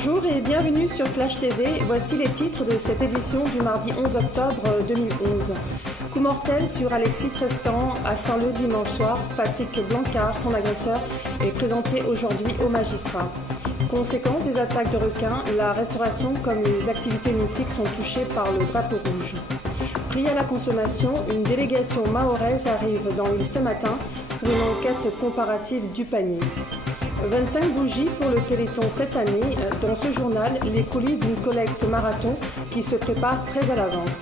Bonjour et bienvenue sur Flash TV. Voici les titres de cette édition du mardi 11 octobre 2011. Coup mortel sur Alexis Trestan à Saint-Leu dimanche soir. Patrick Blancard, son agresseur, est présenté aujourd'hui au magistrat. Conséquence des attaques de requins, la restauration comme les activités nautiques sont touchées par le drapeau rouge. Prix à la consommation, une délégation mahoraise arrive dans l'île ce matin pour une enquête comparative du panier. 25 bougies pour le Téléthon cette année. Dans ce journal, les coulisses d'une collecte marathon qui se prépare très à l'avance.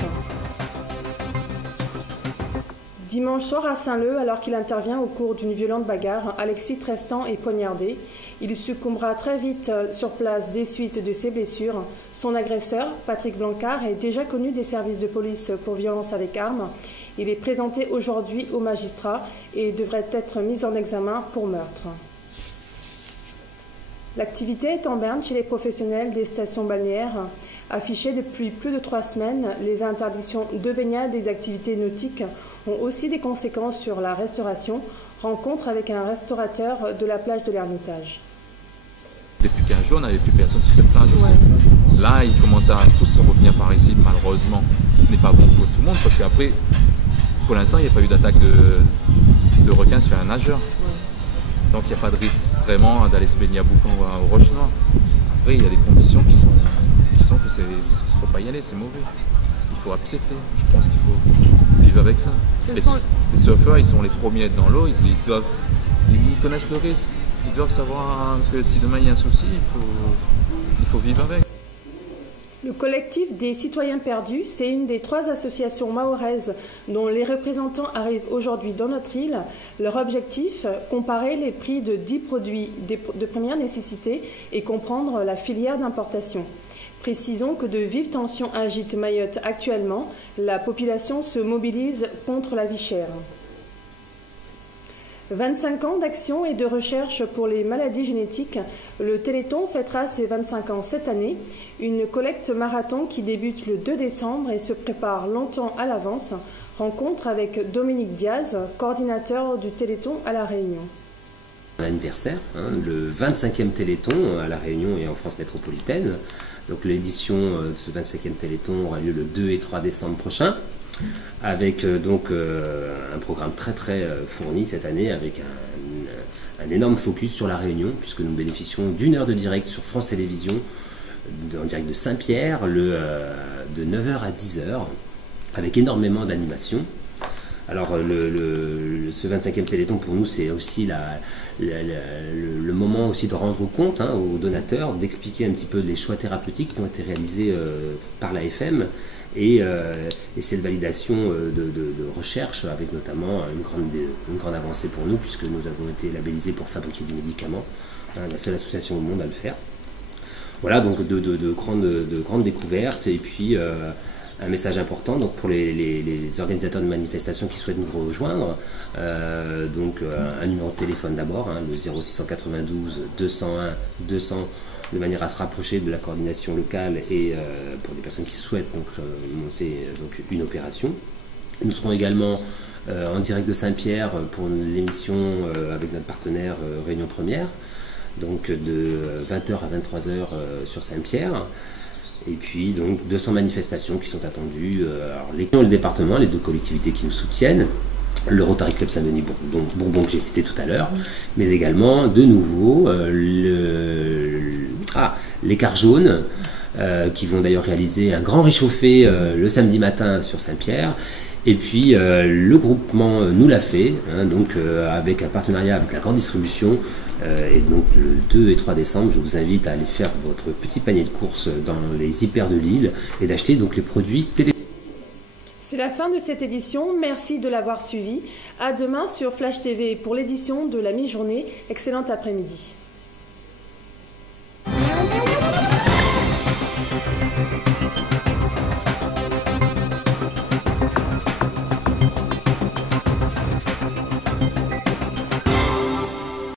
Dimanche soir à Saint-Leu, alors qu'il intervient au cours d'une violente bagarre, Alexis Trestan est poignardé. Il succombera très vite sur place des suites de ses blessures. Son agresseur, Patrick Blancard, est déjà connu des services de police pour violence avec armes. Il est présenté aujourd'hui au magistrat et devrait être mis en examen pour meurtre. L'activité est en berne chez les professionnels des stations balnéaires. Affichées depuis plus de 3 semaines, les interdictions de baignade et d'activités nautiques ont aussi des conséquences sur la restauration. Rencontre avec un restaurateur de la plage de l'Ermitage. Depuis 15 jours, on n'avait plus personne sur cette plage aussi. Là, ils commencent à tous revenir par ici, malheureusement. Ce n'est pas bon pour tout le monde parce qu'après, pour l'instant, il n'y a pas eu d'attaque de requins sur un nageur. Donc il n'y a pas de risque vraiment d'aller se baigner à Boucan ou aux Roches Noires. Après, il y a des conditions qui sont que il ne faut pas y aller, c'est mauvais. Il faut accepter, je pense qu'il faut vivre avec ça. Les surfeurs, ils sont les premiers à être dans l'eau, ils connaissent le risque. Ils doivent savoir que si demain il y a un souci, il faut vivre avec. Le collectif des citoyens perdus, c'est une des 3 associations mahoraises dont les représentants arrivent aujourd'hui dans notre île. Leur objectif, comparer les prix de 10 produits de première nécessité et comprendre la filière d'importation. Précisons que de vives tensions agitent Mayotte actuellement. La population se mobilise contre la vie chère. 25 ans d'action et de recherche pour les maladies génétiques. Le Téléthon fêtera ses 25 ans cette année. Une collecte marathon qui débute le 2 décembre et se prépare longtemps à l'avance. Rencontre avec Dominique Diaz, coordinateur du Téléthon à La Réunion. L'anniversaire, le 25e Téléthon à La Réunion et en France métropolitaine. Donc l'édition de ce 25e Téléthon aura lieu le 2 et 3 décembre prochain. Avec un programme très fourni cette année, avec un énorme focus sur la Réunion, puisque nous bénéficions d'1 heure de direct sur France Télévisions, en direct de Saint-Pierre, de 9h à 10h, avec énormément d'animations. Alors ce 25e Téléthon pour nous c'est aussi le moment aussi de rendre compte aux donateurs, d'expliquer un petit peu les choix thérapeutiques qui ont été réalisés par l'AFM et cette validation de recherche avec notamment une grande avancée pour nous puisque nous avons été labellisés pour fabriquer du médicament, la seule association au monde à le faire. Voilà donc de grandes découvertes et puis un message important donc pour les organisateurs de manifestations qui souhaitent nous rejoindre. Un numéro de téléphone d'abord, le 0692 201 200 de manière à se rapprocher de la coordination locale et pour des personnes qui souhaitent monter une opération. Nous serons également en direct de Saint-Pierre pour l'émission avec notre partenaire Réunion Première, donc de 20h à 23h sur Saint-Pierre. Et puis donc 200 manifestations qui sont attendues. Alors, le département, les 2 collectivités qui nous soutiennent, le Rotary Club Saint-Denis Bourbon que j'ai cité tout à l'heure, mais également de nouveau les Cars Jaunes qui vont d'ailleurs réaliser un grand réchauffé le samedi matin sur Saint-Pierre. Et puis le groupement nous l'a fait, avec un partenariat avec la grande distribution. Et donc le 2 et 3 décembre, je vous invite à aller faire votre petit panier de courses dans les hyper de Lille et d'acheter donc les produits télé. C'est la fin de cette édition, merci de l'avoir suivi. À demain sur Flash TV pour l'édition de la mi-journée. Excellent après-midi.